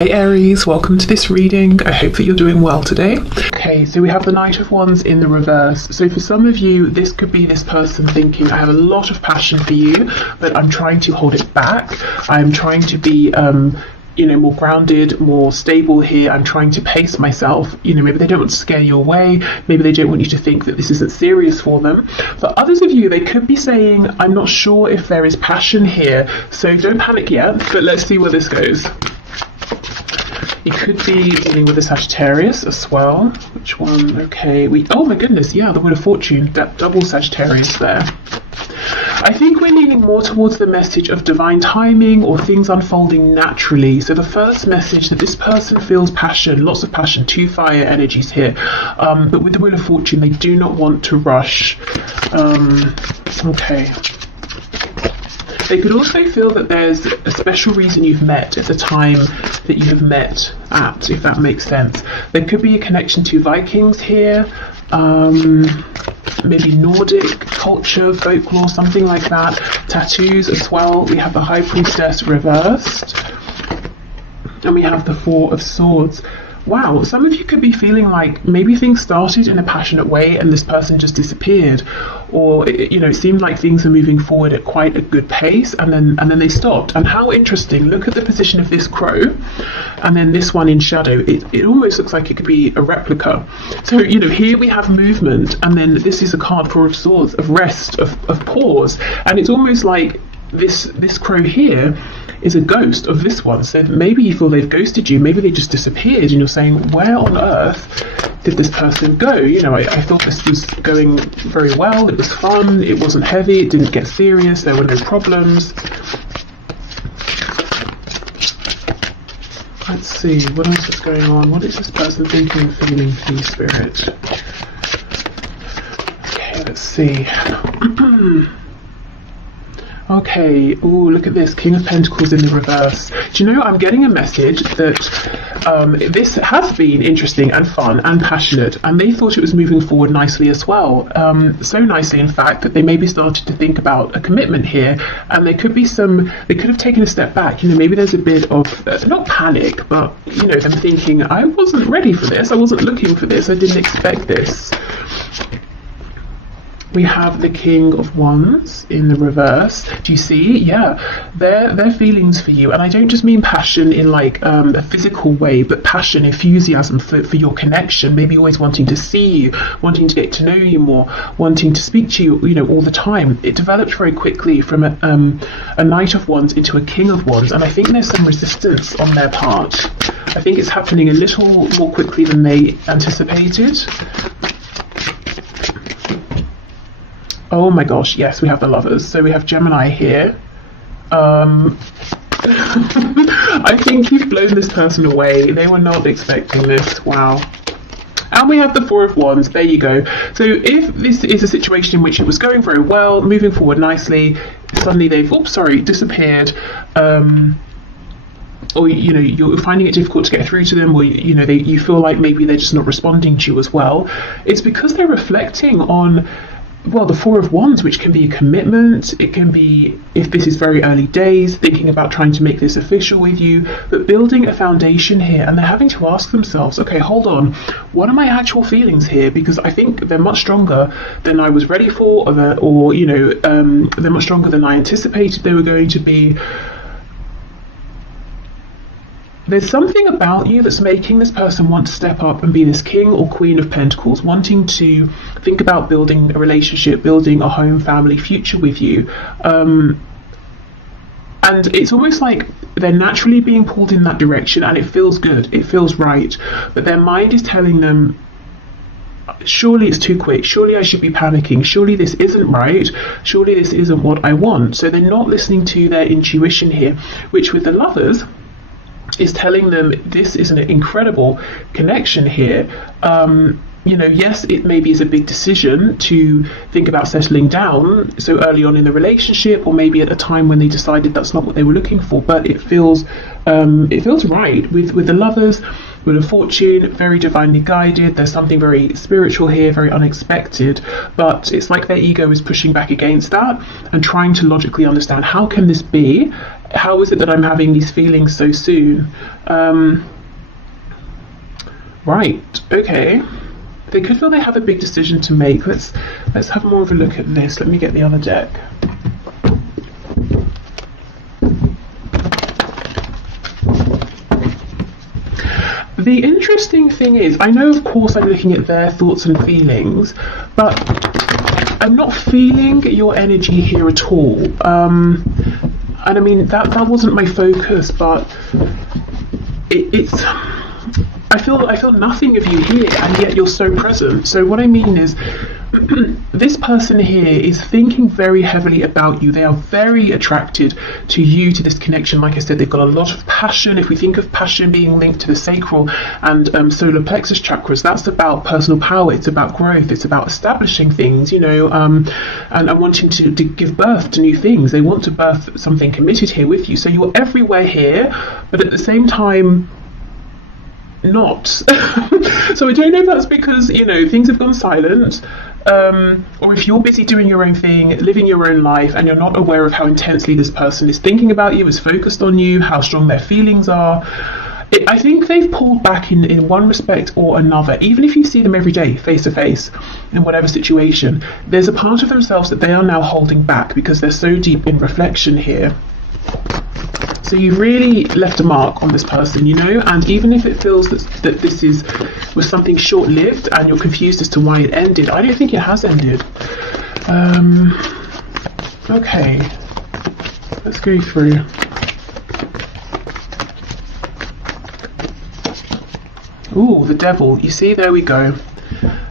Hey Aries, welcome to this reading. I hope that you're doing well today. Okay, so we have the Knight of Wands in the reverse. So for some of you, this could be this person thinking, I have a lot of passion for you, but I'm trying to hold it back. I'm trying to be more grounded, more stable here. I'm trying to pace myself. Maybe they don't want to scare you away. Maybe they don't want you to think that this isn't serious for them. For others of you, they could be saying, I'm not sure if there is passion here. So don't panic yet, but let's see where this goes. You could be dealing with a Sagittarius as well. Which one? Okay, oh my goodness, yeah, the Wheel of Fortune, that double Sagittarius there. I think we're leaning more towards the message of divine timing or things unfolding naturally. So the first message that this person feels passion, lots of passion, two fire energies here. But with the Wheel of Fortune, they do not want to rush. Okay. They could also feel that there's a special reason you've met at the time that you have met at, if that makes sense. There could be a connection to Vikings here, maybe Nordic culture, folklore, something like that. Tattoos as well. We have the High Priestess reversed. And we have the Four of Swords. Wow, some of you could be feeling like maybe things started in a passionate way and this person just disappeared, or it seemed like things were moving forward at quite a good pace and then they stopped. And how interesting, look at the position of this crow and then this one in shadow. It almost looks like it could be a replica. So here we have movement, and then this is a card, Four of Swords, of rest, of pause, and it's almost like this crow here is a ghost of this one. So maybe you feel they've ghosted you, maybe they just disappeared, and you're saying, where on earth did this person go? I thought this was going very well, it was fun, it wasn't heavy, it didn't get serious, there were no problems. Let's see, what else is going on? What is this person thinking and feeling, please, Spirit? Okay, let's see. Okay, ooh, look at this, King of Pentacles in the reverse. Do you know, I'm getting a message that this has been interesting and fun and passionate, and they thought it was moving forward nicely as well. So nicely, in fact, that they maybe started to think about a commitment here, and there could be they could have taken a step back. Maybe there's a bit of, not panic, but, them thinking, I wasn't ready for this, I wasn't looking for this, I didn't expect this. We have the King of Wands in the reverse. Do you see? Yeah, their feelings for you, and I don't just mean passion in like a physical way, but passion, enthusiasm for your connection. Maybe always wanting to see you, wanting to get to know you more, wanting to speak to you, all the time. It developed very quickly from a Knight of Wands into a King of Wands, and I think there's some resistance on their part. I think it's happening a little more quickly than they anticipated. Oh my gosh, yes, we have the Lovers. So we have Gemini here. I think you've blown this person away. They were not expecting this. Wow. And we have the Four of Wands. There you go. So if this is a situation in which it was going very well, moving forward nicely, suddenly they've, disappeared. Or you're finding it difficult to get through to them, or you feel like maybe they're just not responding to you as well. It's because they're reflecting on, well, the Four of Wands, which can be a commitment. It can be, if this is very early days, thinking about trying to make this official with you, but building a foundation here. And they're having to ask themselves, okay, hold on, what are my actual feelings here? Because I think they're much stronger than I was ready for, or they're much stronger than I anticipated they were going to be. There's something about you that's making this person want to step up and be this King or Queen of Pentacles, wanting to think about building a relationship, building a home, family, future with you. And it's almost like they're naturally being pulled in that direction, and it feels good, it feels right. But their mind is telling them, surely it's too quick, surely I should be panicking, surely this isn't right, surely this isn't what I want. So they're not listening to their intuition here, which with the Lovers is telling them this is an incredible connection here. Yes, it maybe is a big decision to think about settling down so early on in the relationship, or maybe at a time when they decided that's not what they were looking for, but it feels right with the Lovers. Wheel of Fortune, very divinely guided. There's something very spiritual here, very unexpected, but it's like their ego is pushing back against that and trying to logically understand, how can this be? How is it that I'm having these feelings so soon? Right, okay. They could feel they have a big decision to make. Let's have more of a look at this. Let me get the other deck. The interesting thing is, I know of course I'm looking at their thoughts and feelings, but I'm not feeling your energy here at all. And I mean, that wasn't my focus, but it's I feel nothing of you here, and yet you're so present. So what I mean is, this person here is thinking very heavily about you. They are very attracted to you, to this connection. Like I said, they've got a lot of passion. If we think of passion being linked to the sacral and solar plexus chakras, that's about personal power. It's about growth. It's about establishing things, you know, and wanting to give birth to new things. They want to birth something committed here with you. So you're everywhere here, but at the same time, not. So I don't know if that's because, you know, things have gone silent, or if you're busy doing your own thing, living your own life, and you're not aware of how intensely this person is thinking about you, is focused on you, how strong their feelings are. I think they've pulled back in one respect or another. Even if you see them every day, face to face, in whatever situation, there's a part of themselves that they are now holding back because they're so deep in reflection here. So you've really left a mark on this person, you know, and even if it feels that this was something short-lived and you're confused as to why it ended, I don't think it has ended. Okay, let's go through. Ooh, the devil. You see, there we go.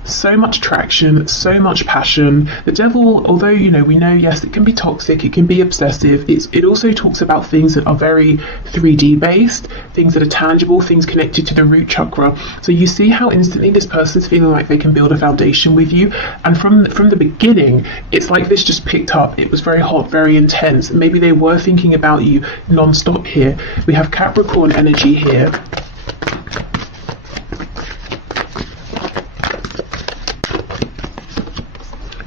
So much traction, so much passion. The devil, although, you know, we know, yes, it can be toxic, it can be obsessive, it also talks about things that are very 3D based, things that are tangible, things connected to the root chakra. So you see how instantly this person's feeling like they can build a foundation with you, and from the beginning, it's like this just picked up. It was very hot, very intense. Maybe they were thinking about you non-stop here. We have Capricorn energy here.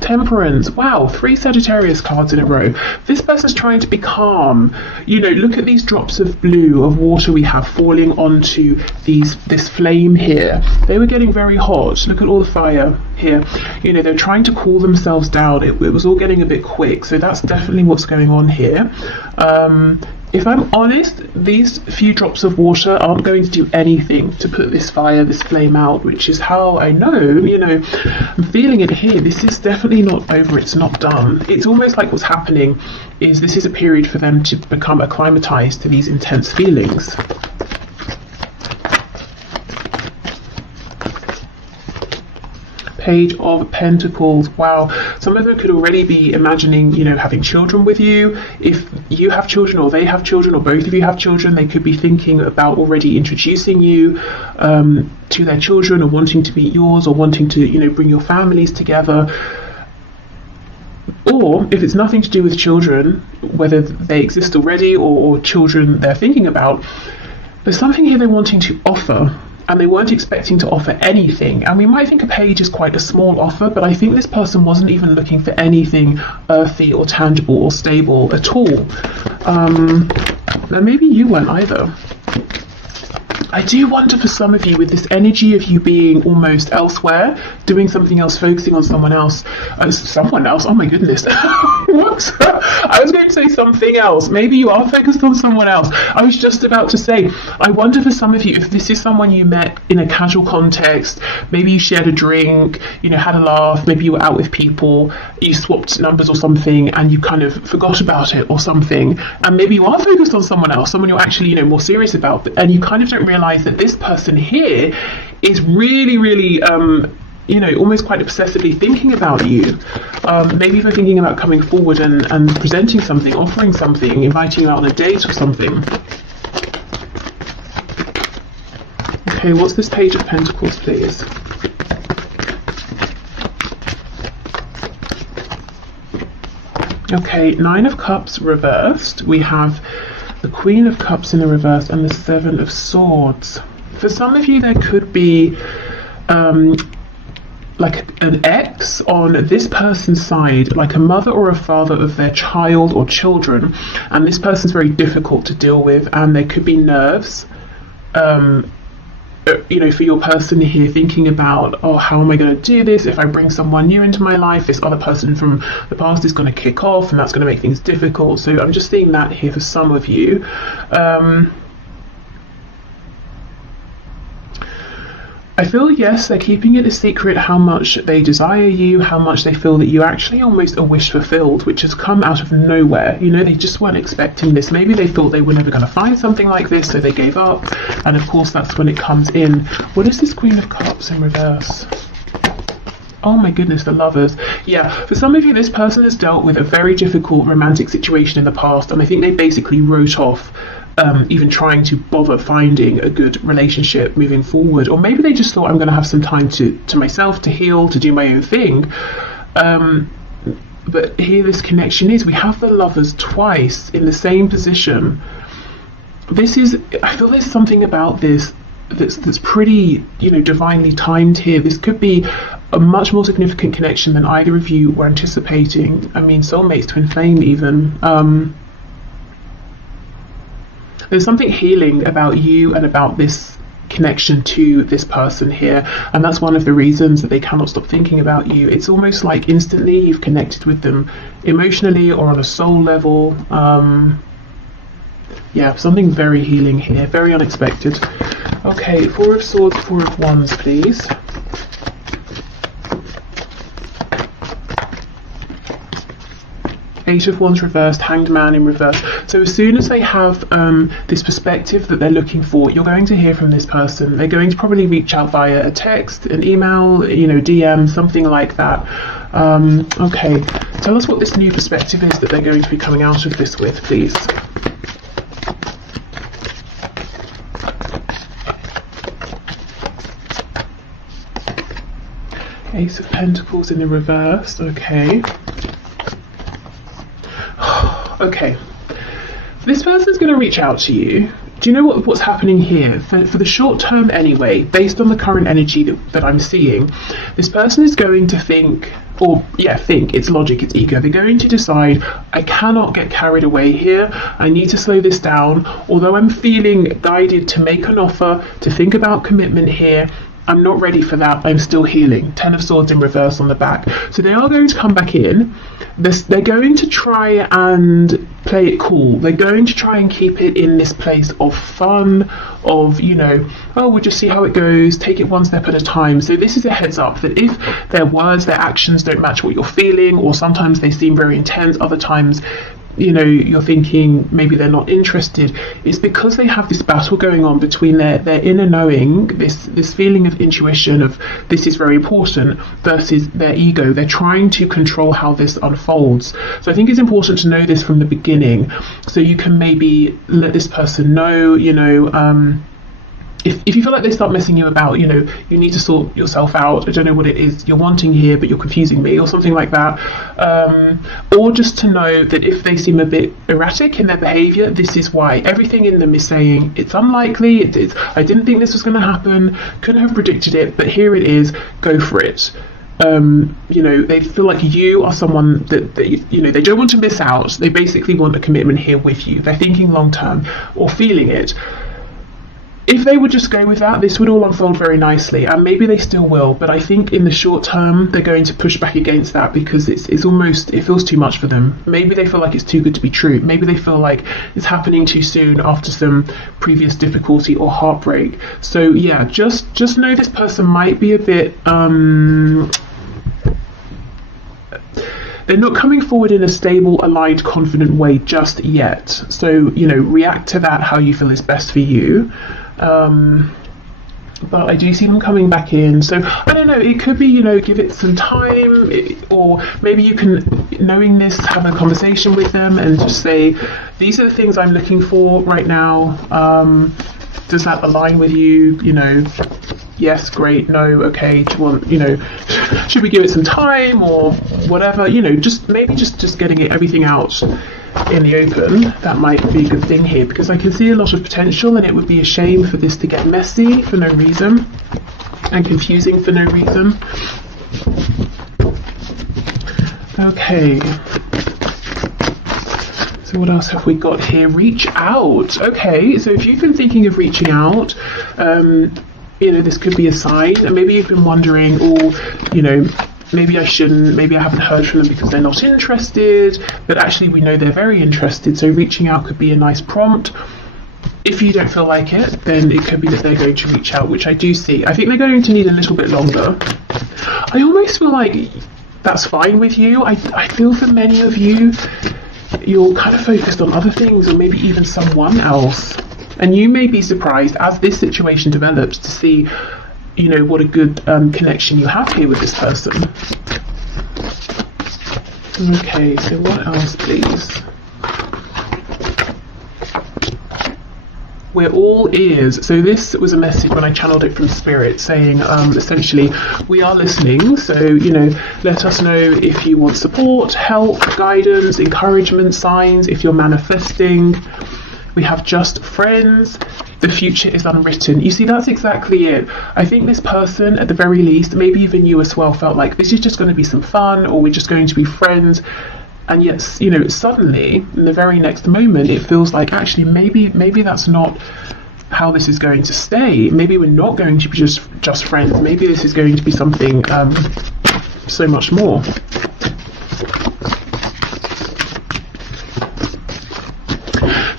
Temperance. Wow, 3 Sagittarius cards in a row. This person's trying to be calm. You know, look at these drops of blue, of water we have falling onto this flame here. They were getting very hot. Look at all the fire here. You know, they're trying to cool themselves down. It was all getting a bit quick. So that's definitely what's going on here. If I'm honest, these few drops of water aren't going to do anything to put this fire, this flame out, which is how I know, you know, I'm feeling it here. This is definitely not over, it's not done. It's almost like what's happening is this is a period for them to become acclimatized to these intense feelings. Page of Pentacles. Wow, some of them could already be imagining, you know, having children with you. If you have children or they have children or both of you have children, they could be thinking about already introducing you to their children, or wanting to meet yours, or wanting to, you know, bring your families together. Or if it's nothing to do with children, whether they exist already or children they're thinking about, there's something here they're wanting to offer, and they weren't expecting to offer anything. And we might think a page is quite a small offer, but I think this person wasn't even looking for anything earthy or tangible or stable at all. Now maybe you weren't either. I do wonder for some of you, with this energy of you being almost elsewhere, doing something else, focusing on someone else. Someone else? Oh my goodness. What? I was going to say something else. Maybe you are focused on someone else. I was just about to say, I wonder for some of you, if this is someone you met in a casual context, maybe you shared a drink, you know, had a laugh, maybe you were out with people, you swapped numbers or something, and you kind of forgot about it or something, and maybe you are focused on someone else, someone you're actually, you know, more serious about, and you kind of don't realize that this person here is really, really, you know, almost quite obsessively thinking about you. Maybe even thinking about coming forward and presenting something, offering something, inviting you out on a date or something. Okay, what's this Page of Pentacles, please? Okay, 9 of Cups reversed. We have the Queen of Cups in the reverse and the 7 of Swords. For some of you, there could be like an ex on this person's side, like a mother or a father of their child or children, and this person's very difficult to deal with, and there could be nerves, you know, for your person here, thinking about, oh, how am I going to do this? If I bring someone new into my life, this other person from the past is going to kick off, and that's going to make things difficult. So I'm just seeing that here for some of you. I feel, yes, they're keeping it a secret how much they desire you, how much they feel that you actually almost a wish fulfilled, which has come out of nowhere. You know, they just weren't expecting this. Maybe they thought they were never going to find something like this, so they gave up. And of course, that's when it comes in. What is this Queen of Cups in reverse? Oh my goodness, the Lovers. Yeah, for some of you, this person has dealt with a very difficult romantic situation in the past, and I think they basically wrote off even trying to bother finding a good relationship moving forward. Or maybe they just thought, I'm going to have some time to myself, to heal, to do my own thing. But here this connection is, we have the Lovers twice in the same position. This is, I feel there's something about this that's pretty, you know, divinely timed here. This could be a much more significant connection than either of you were anticipating. I mean, soulmates, twin flame even. There's something healing about you and about this connection to this person here, and that's one of the reasons that they cannot stop thinking about you. It's almost like instantly you've connected with them emotionally or on a soul level. Yeah, something very healing here, very unexpected. Okay, Four of Swords, Four of Wands, please. Eight of Wands reversed, Hanged Man in reverse. So as soon as they have this perspective that they're looking for, you're going to hear from this person. They're going to probably reach out via a text, an email, you know, DM, something like that. Okay, tell us what this new perspective is that they're going to be coming out of this with, please. Ace of Pentacles in the reverse, okay. Okay, this person's going to reach out to you. Do you know what's happening here? For the short term anyway, based on the current energy that I'm seeing, this person is going to think, it's logic, it's ego. They're going to decide, I cannot get carried away here. I need to slow this down. Although I'm feeling guided to make an offer, to think about commitment here, I'm not ready for that. I'm still healing. Ten of Swords in reverse on the back. So they are going to come back in. They're going to try and play it cool. They're going to try and keep it in this place of fun, of, you know, oh, we'll just see how it goes, take it one step at a time. So this is a heads up that if their words, their actions don't match what you're feeling, or sometimes they seem very intense, other times, you know, you're thinking maybe they're not interested, it's because they have this battle going on between their inner knowing, this feeling of intuition of this is very important, versus their ego. They're trying to control how this unfolds. So I think it's important to know this from the beginning, so you can maybe let this person know, you know, if you feel like they start messing you about, you know, you need to sort yourself out. I don't know what it is you're wanting here, but you're confusing me, or something like that. Or just to know that if they seem a bit erratic in their behaviour, this is why. Everything in them is saying, it's unlikely, I didn't think this was going to happen, couldn't have predicted it, but here it is, go for it. You know, they feel like you are someone that you know, they don't want to miss out. They basically want a commitment here with you. They're thinking long term, or feeling it. If they would just go with that, this would all unfold very nicely, and maybe they still will, but I think in the short term they're going to push back against that, because it's almost, it feels too much for them. Maybe they feel like it's too good to be true. Maybe they feel like it's happening too soon after some previous difficulty or heartbreak. So yeah, just know this person might be a bit they're not coming forward in a stable, aligned, confident way just yet. So, you know, react to that how you feel is best for you. But I do see them coming back in. So I don't know, it could be, you know, give it some time, or maybe you can, knowing this, have a conversation with them and just say, these are the things I'm looking for right now. Does that align with you? You know, yes, great, no, okay, do you want, you know, should we give it some time or whatever, you know, just maybe just getting everything out in the open. That might be a good thing here, because I can see a lot of potential, and it would be a shame for this to get messy for no reason and confusing for no reason. Okay. So what else have we got here? Reach out. Okay, so if you've been thinking of reaching out, you know, this could be a sign. And maybe you've been wondering, oh, you know, maybe I shouldn't, maybe I haven't heard from them because they're not interested, but actually we know they're very interested, so reaching out could be a nice prompt. If you don't feel like it, then it could be that they're going to reach out, which I do see. I think they're going to need a little bit longer. I almost feel like that's fine with you. I feel for many of you, you're kind of focused on other things, or maybe even someone else. And you may be surprised as this situation develops to see, you know, what a good connection you have here with this person. Okay, so what else, please? We're all ears. So this was a message when I channeled it from Spirit, saying essentially, we are listening. So, you know, let us know if you want support, help, guidance, encouragement, signs, if you're manifesting. We have just friends. The future is unwritten. You see, that's exactly it. I think this person, at the very least, maybe even you as well, felt like this is just going to be some fun, or we're just going to be friends. And yet, you know, suddenly, in the very next moment, it feels like actually maybe that's not how this is going to stay. Maybe we're not going to be just friends. Maybe this is going to be something so much more.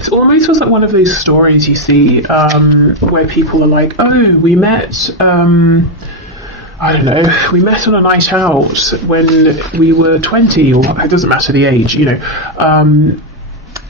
It almost feels like one of those stories you see where people are like, oh, we met, I don't know, we met on a night out when we were 20, or it doesn't matter the age, you know,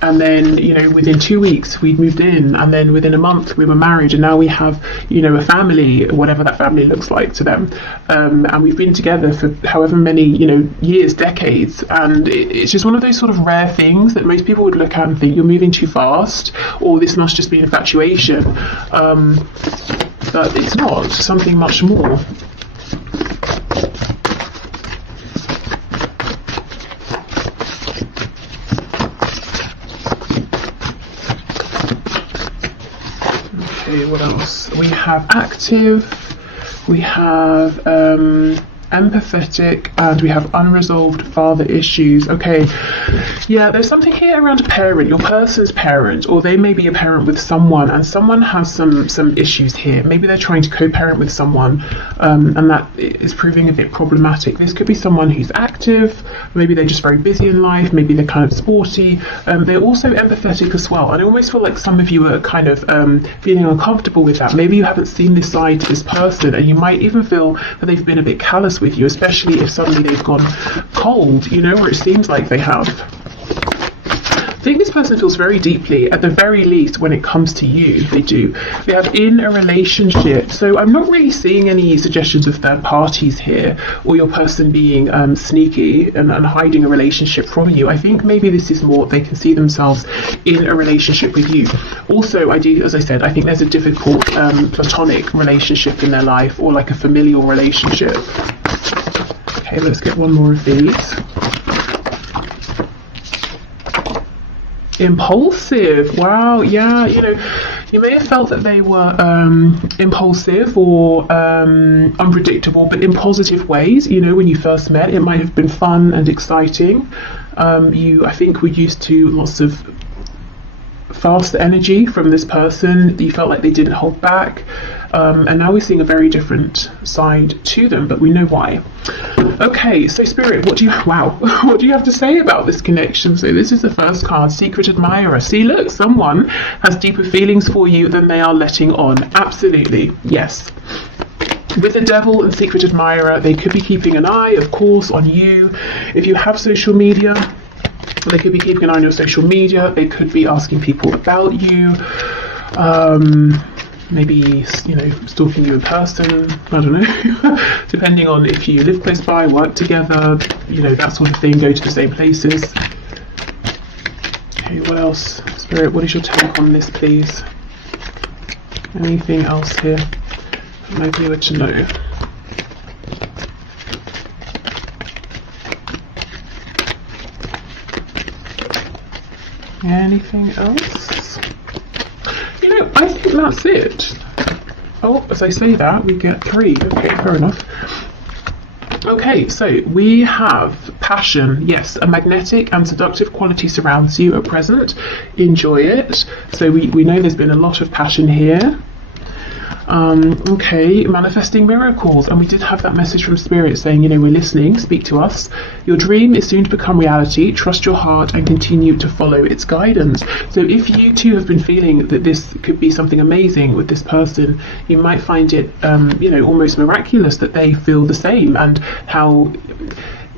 and then, you know, within 2 weeks we'd moved in, and then within a month we were married, and now we have, you know, a family, whatever that family looks like to them, and we've been together for however many, you know, years, decades, and it's just one of those sort of rare things that most people would look at and think you're moving too fast, or this must just be an infatuation, but it's not. It's something much more. What else? We have active, we have empathetic, and we have unresolved father issues. Okay, yeah, there's something here around a parent, your person's parent, or they may be a parent with someone, and someone has some issues here. Maybe they're trying to co-parent with someone, and that is proving a bit problematic. This could be someone who's active, maybe they're just very busy in life, maybe they're kind of sporty, they're also empathetic as well. And I almost feel like some of you are kind of feeling uncomfortable with that. Maybe you haven't seen this side to this person, and you might even feel that they've been a bit callous with you, especially if suddenly they've gone cold, you know, or it seems like they have. I think this person feels very deeply, at the very least, when it comes to you, they do. They have in a relationship. So I'm not really seeing any suggestions of third parties here, or your person being sneaky and hiding a relationship from you. I think maybe this is more they can see themselves in a relationship with you. Also, as I said, I think there's a difficult platonic relationship in their life, or like a familial relationship. Okay, let's get one more of these. Impulsive. Wow, yeah, you know, you may have felt that they were impulsive or unpredictable, but in positive ways. You know, when you first met, it might have been fun and exciting. You, I think, were used to lots of fast energy from this person. You felt like they didn't hold back, and now we're seeing a very different side to them, but we know why. Okay, so Spirit, what do you have to say about this connection? So this is the first card, Secret Admirer. See, look, someone has deeper feelings for you than they are letting on. Absolutely, yes. With the Devil and Secret Admirer, they could be keeping an eye, of course, on you. If you have social media, they could be keeping an eye on your social media. They could be asking people about you. Maybe, you know, stalking you in person. I don't know. Depending on if you live close by, work together, you know, that sort of thing. Go to the same places. Okay, what else? Spirit, what is your take on this, please? Anything else here that might be good to know? Anything else? You know, I think that's it. Oh, as I say that, we get 3. Okay, fair enough. Okay, so we have passion. Yes, a magnetic and seductive quality surrounds you at present. Enjoy it. So we know there's been a lot of passion here. Okay, manifesting miracles, and we did have that message from Spirit saying, you know, we're listening, speak to us. Your dream is soon to become reality. Trust your heart and continue to follow its guidance. So if you too have been feeling that this could be something amazing with this person, you might find it, you know, almost miraculous that they feel the same, and how,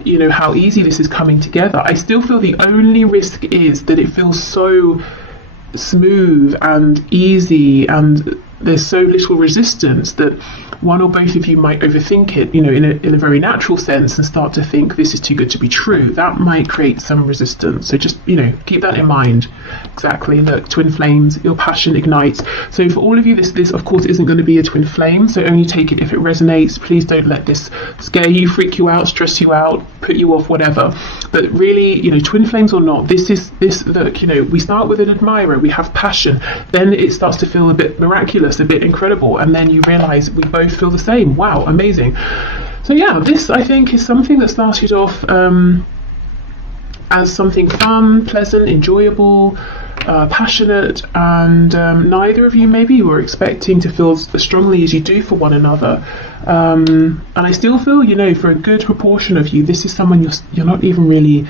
you know, how easy this is coming together. I still feel the only risk is that it feels so smooth and easy, and there's so little resistance that one or both of you might overthink it, you know, in a very natural sense, and start to think this is too good to be true. That might create some resistance. So just, you know, keep that in mind. Exactly. Look, twin flames, your passion ignites. So for all of you, this of course isn't going to be a twin flame. So only take it if it resonates. Please don't let this scare you, freak you out, stress you out, put you off, whatever. But really, you know, twin flames or not, this, look, you know, we start with an admirer, we have passion, then it starts to feel a bit miraculous, a bit incredible, and then you realize we both feel the same. Wow, amazing. So yeah, this I think is something that started off as something fun, pleasant, enjoyable, passionate, and neither of you maybe were expecting to feel as strongly as you do for one another. And I still feel, you know, for a good proportion of you, this is someone you're not even really,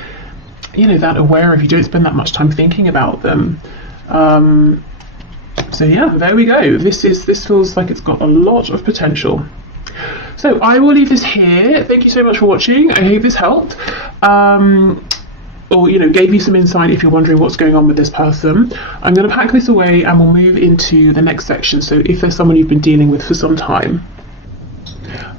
you know, that aware of. You don't spend that much time thinking about them. So yeah, there we go. This feels like it's got a lot of potential. So I will leave this here. Thank you so much for watching. I hope this helped. Or, you know, gave you some insight if you're wondering what's going on with this person. I'm going to pack this away and we'll move into the next section. So if there's someone you've been dealing with for some time.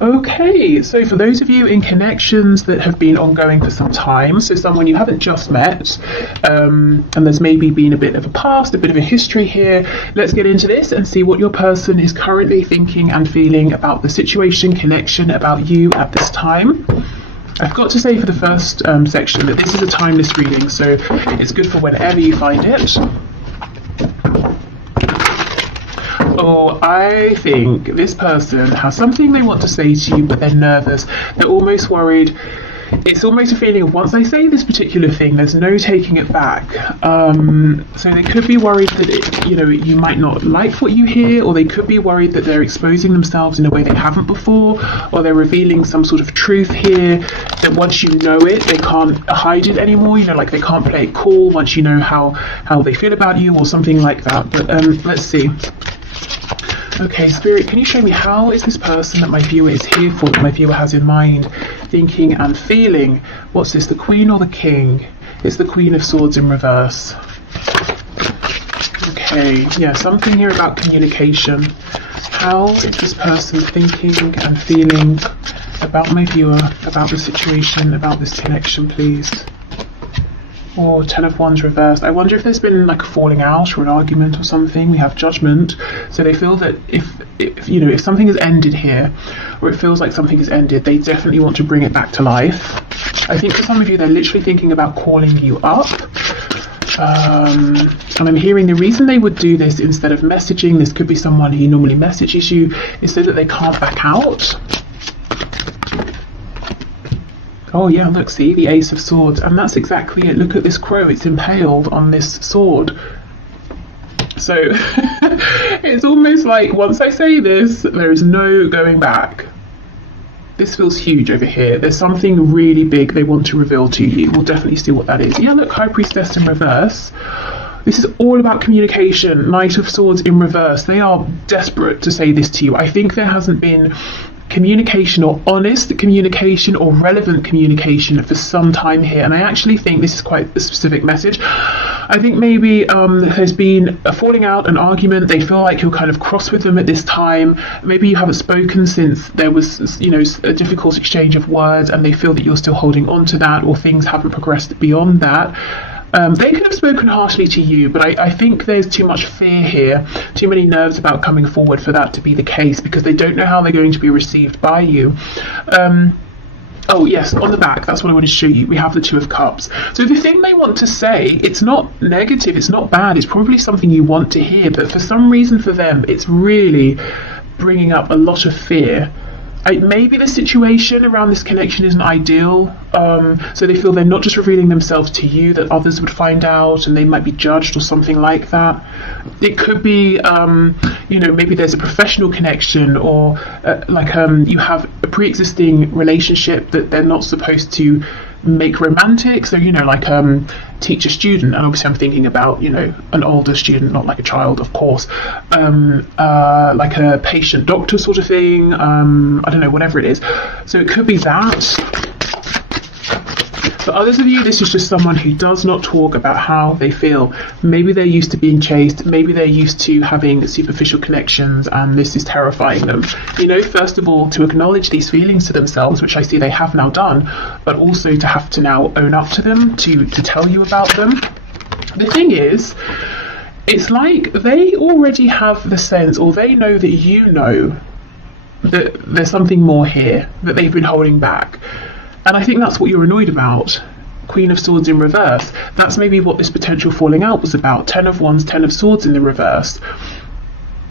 Okay, so for those of you in connections that have been ongoing for some time, so someone you haven't just met, and there's maybe been a bit of a past, a bit of a history here, let's get into this and see what your person is currently thinking and feeling about the situation, connection, about you at this time. I've got to say for the first section that this is a timeless reading, so it's good for whenever you find it. Oh, I think this person has something they want to say to you, but they're nervous. They're almost worried. It's almost a feeling of, once I say this particular thing, there's no taking it back. So they could be worried that, you know, you might not like what you hear, or they could be worried that they're exposing themselves in a way they haven't before, or they're revealing some sort of truth here that once you know it, they can't hide it anymore. You know, like they can't play it cool once you know how they feel about you, or something like that. But let's see. Okay, Spirit, can you show me how is this person that my viewer is here for, that my viewer has in mind, thinking and feeling? What's this, the Queen or the King? It's the Queen of Swords in reverse. Okay, yeah, something here about communication. How is this person thinking and feeling about my viewer, about the situation, about this connection, please? Or Ten of Wands reversed. I wonder if there's been like a falling out or an argument or something. We have Judgment. So they feel that if you know, if something has ended here, or it feels like something has ended, they definitely want to bring it back to life. I think for some of you, they're literally thinking about calling you up. And I'm hearing the reason they would do this instead of messaging, this could be someone who normally messages you, is so that they can't back out. Oh yeah, look, see, the Ace of Swords, and that's exactly it. Look at this crow, it's impaled on this sword. So it's almost like once I say this, there is no going back. This feels huge over here. There's something really big they want to reveal to you. We'll definitely see what that is. Yeah, look, High Priestess in reverse. This is all about communication. Knight of Swords in reverse. They are desperate to say this to you. I think there hasn't been communication, or honest communication, or relevant communication for some time here, and I actually think this is quite a specific message. I think maybe there's been a falling out, an argument. They feel like you're kind of cross with them at this time. Maybe you haven't spoken since there was, you know, a difficult exchange of words, and they feel that you're still holding on to that, or things haven't progressed beyond that. They could have spoken harshly to you, but I think there's too much fear here, too many nerves about coming forward for that to be the case, because they don't know how they're going to be received by you. Oh yes, on the back, that's what I want to show you. We have the Two of Cups. So the thing they want to say, it's not negative, it's not bad, it's probably something you want to hear, but for some reason for them, it's really bringing up a lot of fear. maybe the situation around this connection isn't ideal, so they feel they're not just revealing themselves to you, that others would find out and they might be judged or something like that. It could be, maybe there's a professional connection, or you have a pre-existing relationship that they're not supposed to make romantic. So teacher student, and obviously I'm thinking about an older student, not like a child, of course, like a patient doctor sort of thing, I don't know, whatever it is. So it could be that. For others of you, this is just someone who does not talk about how they feel. Maybe they're used to being chased, maybe they're used to having superficial connections, and this is terrifying them. First of all, to acknowledge these feelings to themselves, which I see they have now done, but also to have to now own up to them, to tell you about them. The thing is, it's like they already have the sense, or they know that you know that there's something more here that they've been holding back. And I think that's what you're annoyed about. Queen of Swords in reverse. That's maybe what this potential falling out was about. 10 of Wands, 10 of Swords in the reverse.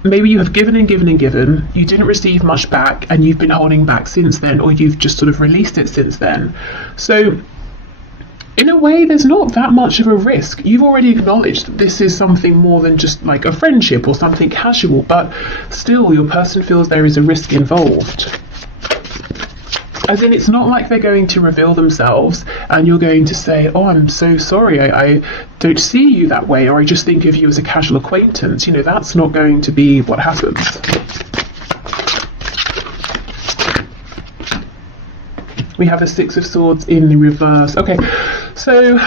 Maybe you have given and given and given. You didn't receive much back, and you've been holding back since then, or you've just sort of released it since then. So in a way, there's not that much of a risk. You've already acknowledged that this is something more than just like a friendship or something casual, but still your person feels there is a risk involved. As in, it's not like they're going to reveal themselves and you're going to say, oh, I'm so sorry, I don't see you that way, or I just think of you as a casual acquaintance. That's not going to be what happens. We have a Six of Swords in the reverse. Okay, so,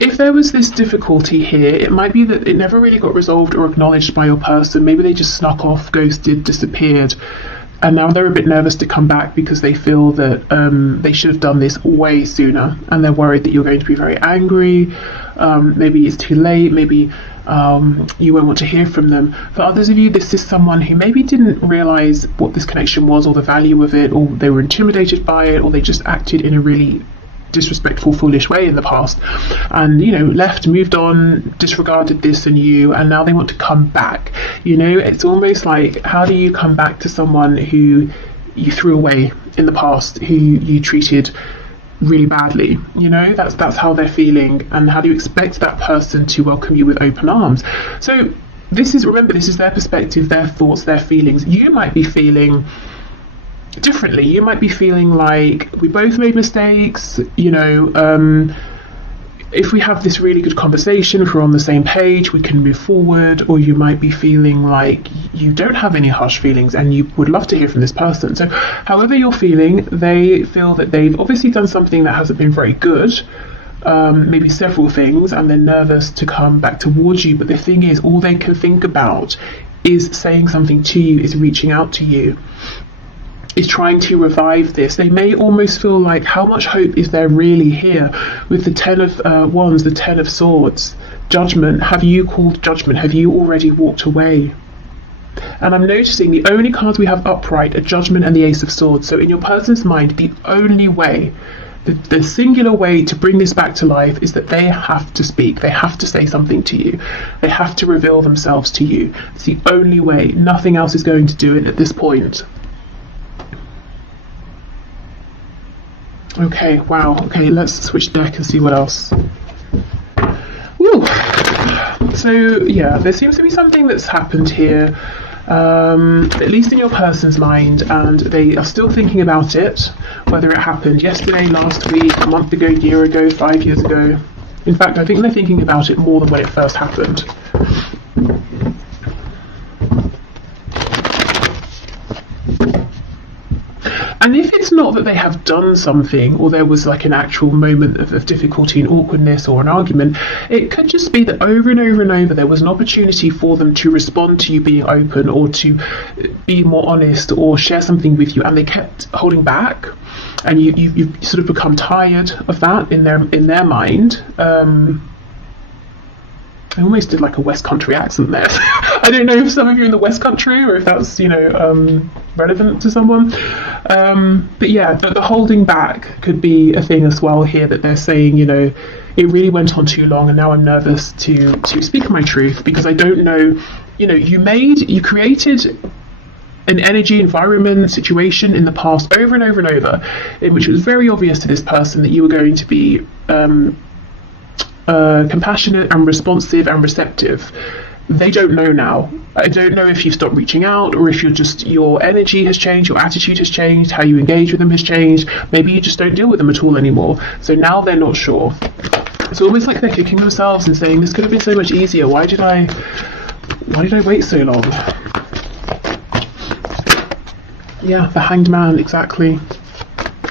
if there was this difficulty here, it might be that it never really got resolved or acknowledged by your person. Maybe they just snuck off, ghosted, disappeared, and now they're a bit nervous to come back because they feel that they should have done this way sooner, and they're worried that you're going to be very angry. Maybe it's too late, maybe you won't want to hear from them. For others of you, this is someone who maybe didn't realise what this connection was, or the value of it, or they were intimidated by it, or they just acted in a really disrespectful, foolish way in the past, and left, moved on, disregarded this and you, and now they want to come back. It's almost like, how do you come back to someone who you threw away in the past, who you treated really badly? That's how they're feeling, and how do you expect that person to welcome you with open arms? So remember, this is their perspective, their thoughts, their feelings. You might be feeling differently. You might be feeling like, we both made mistakes, if we have this really good conversation, if we're on the same page, we can move forward. Or you might be feeling like you don't have any harsh feelings and you would love to hear from this person. So however you're feeling, they feel that they've obviously done something that hasn't been very good, maybe several things, and they're nervous to come back towards you. But the thing is, all they can think about is saying something to you, is reaching out to you, is trying to revive this. They may almost feel like, how much hope is there really here? With the 10 of Wands, the 10 of Swords, Judgment. Have you called judgment? Have you already walked away? And I'm noticing the only cards we have upright are Judgment and the Ace of Swords. So in your person's mind, the only way, the singular way to bring this back to life, is that they have to speak. They have to say something to you. They have to reveal themselves to you. It's the only way. Nothing else is going to do it at this point. Okay, wow. Okay, let's switch deck and see what else. Woo. So yeah, there seems to be something that's happened here, at least in your person's mind, and they are still thinking about it, whether it happened yesterday, last week, a month ago, year ago, 5 years ago. In fact, I think they're thinking about it more than when it first happened. And if it's not that they have done something, or there was like an actual moment of difficulty and awkwardness or an argument, it could just be that over and over and over there was an opportunity for them to respond to you being open, or to be more honest, or share something with you, and they kept holding back, and you've sort of become tired of that in their mind. I almost did like a West Country accent there. I don't know if some of you are in the West Country, or if that's, relevant to someone. But yeah, the holding back could be a thing as well here, that they're saying, it really went on too long, and now I'm nervous to speak my truth, because I don't know you created an energy, environment, situation in the past over and over and over, in which it was very obvious to this person that you were going to be compassionate and responsive and receptive. They don't know now. I don't know if you've stopped reaching out, or if your energy has changed, your attitude has changed, how you engage with them has changed. Maybe you just don't deal with them at all anymore. So now they're not sure. It's almost like they're kicking themselves and saying, this could have been so much easier. Why did I wait so long? Yeah, the Hanged Man, exactly.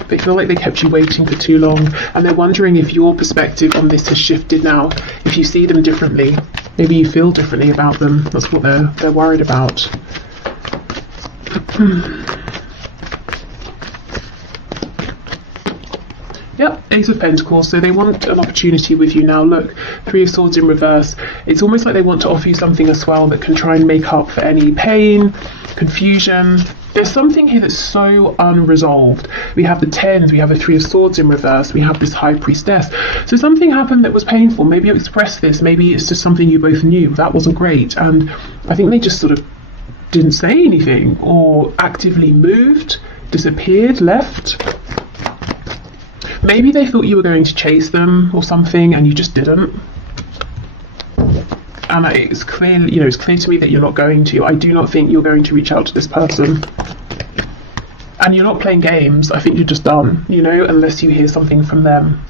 They feel like they kept you waiting for too long, and they're wondering if your perspective on this has shifted now, if you see them differently. Maybe you feel differently about them. That's what they're worried about. Yep, Ace of Pentacles. So they want an opportunity with you now. Look, Three of Swords in reverse. It's almost like they want to offer you something as well that can try and make up for any pain, confusion. There's something here that's so unresolved. We have the Tens, we have the Three of Swords in reverse, we have this High Priestess. So something happened that was painful. Maybe you expressed this, maybe it's just something you both knew. That wasn't great. And I think they just sort of didn't say anything, or actively moved, disappeared, left. Maybe they thought you were going to chase them or something, and you just didn't. And it's clear, it's clear to me that you're not going to. I do not think you're going to reach out to this person. And you're not playing games. I think you're just done, unless you hear something from them.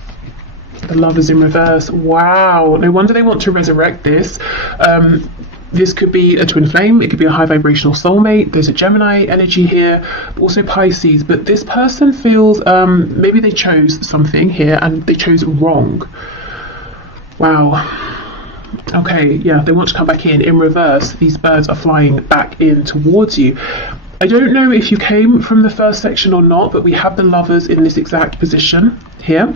The Lovers in reverse. Wow. No wonder they want to resurrect this. This could be a twin flame. It could be a high vibrational soulmate. There's a Gemini energy here, also Pisces. But this person feels maybe they chose something here and they chose wrong. Wow. Okay, yeah, they want to come back in reverse. These birds are flying back in towards you. I don't know if you came from the first section or not, but we have the Lovers in this exact position here.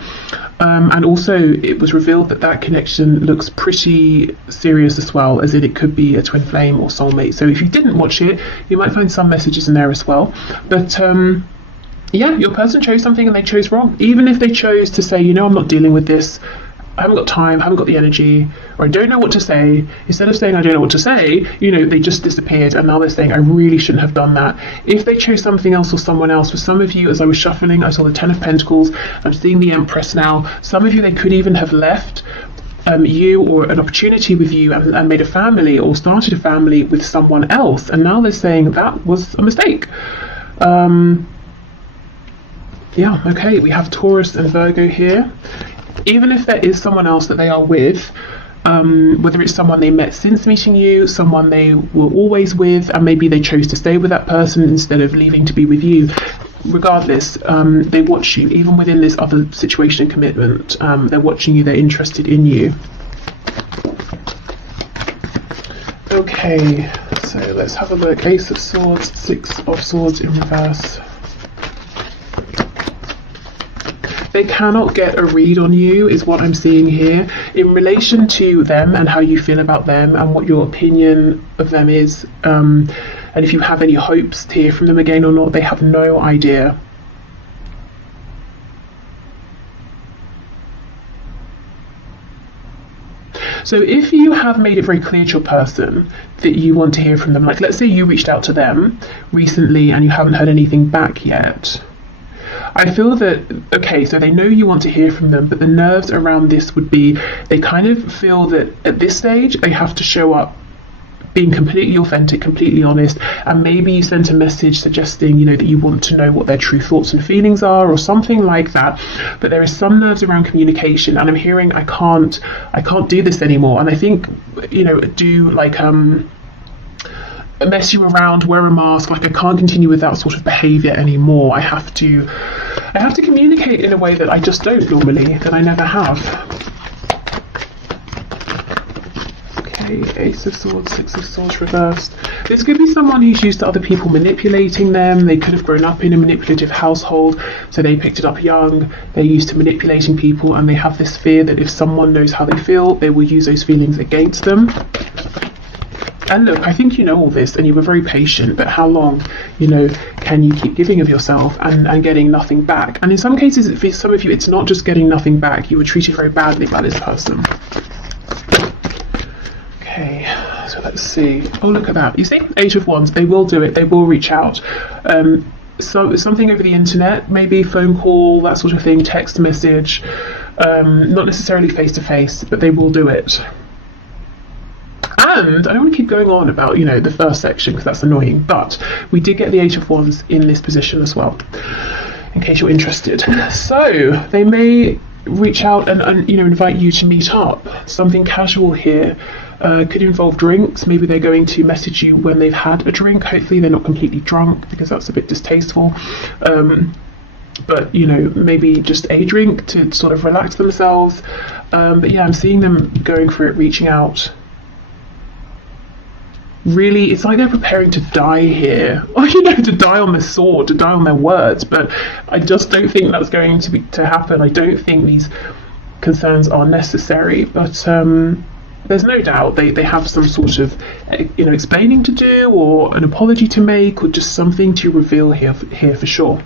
And also it was revealed that connection looks pretty serious as well, as in it could be a twin flame or soulmate. So if you didn't watch it, you might find some messages in there as well. But yeah, your person chose something and they chose wrong. Even if they chose to say, I'm not dealing with this, I haven't got time, I haven't got the energy, or I don't know what to say. Instead of saying I don't know what to say, they just disappeared, and now they're saying I really shouldn't have done that. If they chose something else or someone else, for some of you, as I was shuffling, I saw the Ten of Pentacles, I'm seeing the Empress now. Some of you, they could even have left you or an opportunity with you and made a family or started a family with someone else, and now they're saying that was a mistake. Yeah, okay, we have Taurus and Virgo here. Even if there is someone else that they are with, whether it's someone they met since meeting you, someone they were always with, and maybe they chose to stay with that person instead of leaving to be with you, regardless, they watch you. Even within this other situation and commitment, they're watching you, they're interested in you. Okay, so let's have a look. Ace of Swords, Six of Swords in reverse. They cannot get a read on you, is what I'm seeing here, in relation to them and how you feel about them and what your opinion of them is. And if you have any hopes to hear from them again or not, they have no idea. So if you have made it very clear to your person that you want to hear from them, like let's say you reached out to them recently and you haven't heard anything back yet, I feel that, okay, so they know you want to hear from them, but the nerves around this would be, they kind of feel that at this stage, they have to show up being completely authentic, completely honest, and maybe you sent a message suggesting, that you want to know what their true thoughts and feelings are or something like that. But there is some nerves around communication, and I'm hearing, I can't do this anymore. And I think, do like, mess you around, wear a mask, like I can't continue with that sort of behavior anymore. I have to communicate in a way that I just don't normally, that I never have. Okay, Ace of Swords, Six of Swords reversed. This could be someone who's used to other people manipulating them. They could have grown up in a manipulative household, so they picked it up young. They're used to manipulating people, and they have this fear that if someone knows how they feel, they will use those feelings against them. And look, I think you know all this and you were very patient, but how long, can you keep giving of yourself and getting nothing back? And in some cases, for some of you, it's not just getting nothing back. You were treated very badly by this person. Okay, so let's see. Oh, look at that. You see, 8 of Wands. They will do it. They will reach out. So something over the internet, maybe phone call, that sort of thing, text message, not necessarily face to face, but they will do it. And I don't want to keep going on about, you know, the first section because that's annoying, but we did get the 8 of Wands in this position as well, in case you're interested. So they may reach out and you know, invite you to meet up. Something casual here. Could involve drinks. Maybe they're going to message you when they've had a drink. Hopefully they're not completely drunk because that's a bit distasteful. But you know, maybe just a drink to sort of relax themselves. But yeah, I'm seeing them going for it, reaching out. Really, it's like they're preparing to die here, or you know, to die on their sword, to die on their words. But I just don't think that's going to happen. I don't think these concerns are necessary. But there's no doubt they have some sort of, you know, explaining to do, or an apology to make, or just something to reveal here for sure.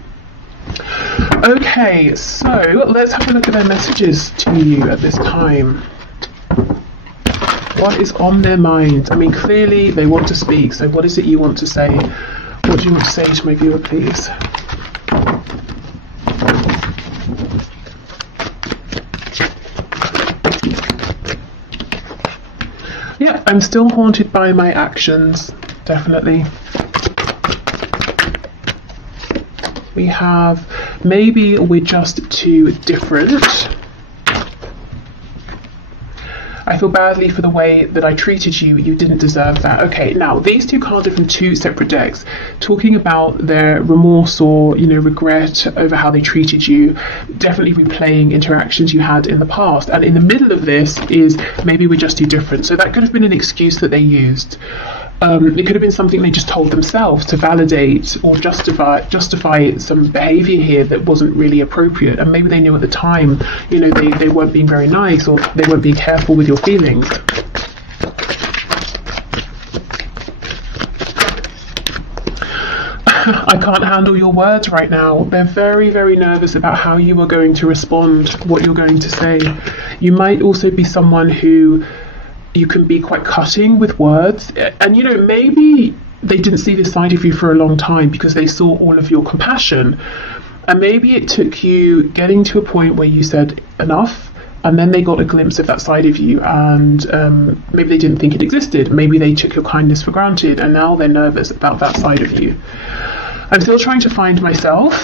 Okay, so let's have a look at their messages to you at this time. What is on their mind? I mean, clearly they want to speak, so what is it you want to say? What do you want to say to my viewer, please? Yeah, I'm still haunted by my actions, definitely. We have, maybe we're just too different. I feel badly for the way that I treated you. You didn't deserve that. Okay, now these two cards are from 2 separate decks, talking about their remorse or, you know, regret over how they treated you, definitely replaying interactions you had in the past. And in the middle of this is maybe we're just too different. So that could have been an excuse that they used. It could have been something they just told themselves to validate or justify some behaviour here that wasn't really appropriate, and maybe they knew at the time, you know, they weren't being very nice, or they weren't being careful with your feelings. I can't handle your words right now. They're very, very nervous about how you are going to respond, what you're going to say. You might also be someone who you can be quite cutting with words, and you know, maybe they didn't see this side of you for a long time because they saw all of your compassion, and maybe it took you getting to a point where you said enough, and then they got a glimpse of that side of you, and maybe they didn't think it existed. Maybe they took your kindness for granted, and now they're nervous about that side of you. I'm still trying to find myself.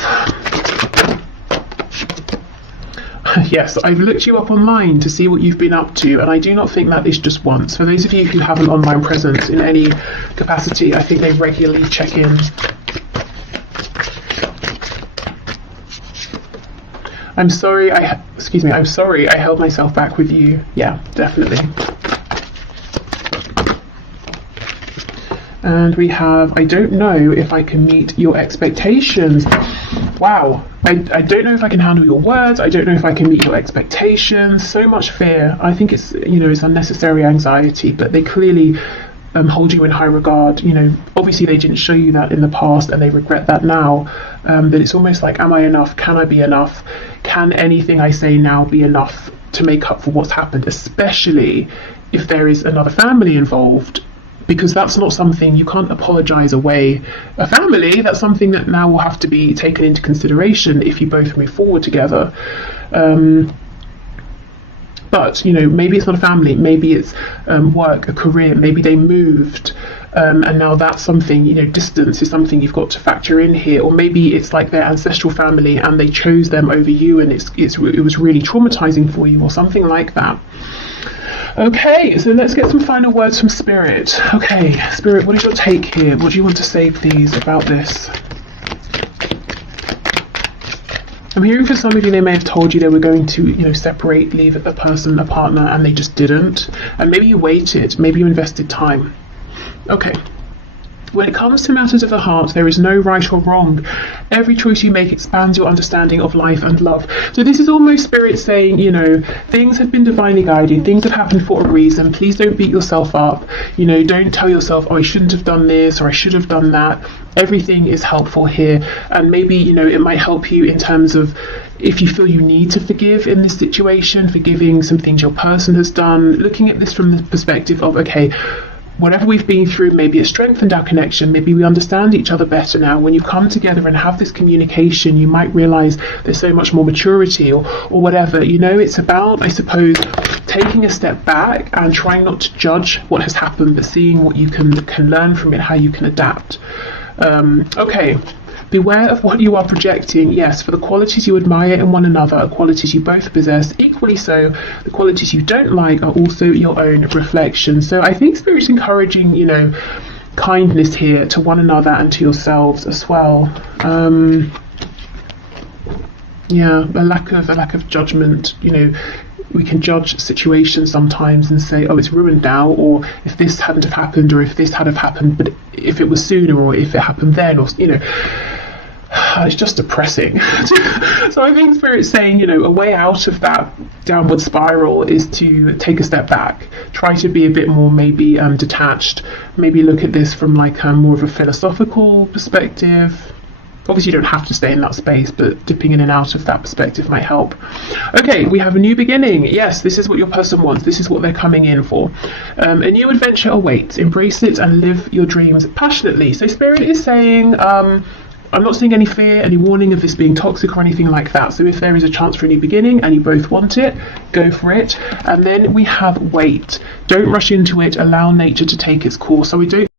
Yes, I've looked you up online to see what you've been up to, and I do not think that is just once. For those of you who have an online presence in any capacity, I think they regularly check in. I'm sorry I held myself back with you. Yeah, definitely. And we have, I don't know if I can meet your expectations. Wow, I don't know if I can handle your words. I don't know if I can meet your expectations. So much fear. I think it's, you know, it's unnecessary anxiety, but they clearly hold you in high regard. You know, obviously they didn't show you that in the past, and they regret that now. But it's almost like, am I enough? Can I be enough? Can anything I say now be enough to make up for what's happened, especially if there is another family involved? Because that's not something, you can't apologise away a family. That's something that now will have to be taken into consideration if you both move forward together. But, you know, maybe it's not a family, maybe it's work, a career, maybe they moved, and now that's something, you know, distance is something you've got to factor in here. Or maybe it's like their ancestral family and they chose them over you, and it was really traumatizing for you, or something like that. Okay, so let's get some final words from Spirit. Okay, Spirit, what is your take here? What do you want to say, please, about this? I'm hearing for some of you, they may have told you they were going to, you know, separate, leave a person, a partner, and they just didn't. And maybe you waited, maybe you invested time. Okay. When it comes to matters of the heart, there is no right or wrong. Every choice you make expands your understanding of life and love. So this is almost Spirit saying, you know, things have been divinely guided. Things have happened for a reason. Please don't beat yourself up. You know, don't tell yourself, oh, I shouldn't have done this, or I should have done that. Everything is helpful here. And maybe, you know, it might help you in terms of if you feel you need to forgive in this situation, forgiving some things your person has done, looking at this from the perspective of, okay, whatever we've been through, maybe it strengthened our connection, maybe we understand each other better now. When you come together and have this communication, you might realize there's so much more maturity or whatever. You know, it's about, I suppose, taking a step back and trying not to judge what has happened, but seeing what you can learn from it, how you can adapt. Okay. Beware of what you are projecting. Yes, for the qualities you admire in one another are qualities you both possess. Equally so, the qualities you don't like are also your own reflection. So I think Spirit's encouraging, you know, kindness here to one another and to yourselves as well. Yeah, a lack of judgment. You know, we can judge situations sometimes and say, oh, it's ruined now, or if this hadn't have happened, or if this had have happened, but if it was sooner, or if it happened then, or, you know, it's just depressing. So I think Spirit's saying, you know, a way out of that downward spiral is to take a step back, try to be a bit more maybe detached, maybe look at this from like more of a philosophical perspective. Obviously you don't have to stay in that space, but dipping in and out of that perspective might help. Okay, we have a new beginning. Yes, this is what your person wants. This is what they're coming in for. A new adventure awaits. Embrace it and live your dreams passionately. So Spirit is saying, I'm not seeing any fear, any warning of this being toxic or anything like that. So if there is a chance for a new beginning and you both want it, go for it. And then we have wait. Don't rush into it. Allow nature to take its course. So we don't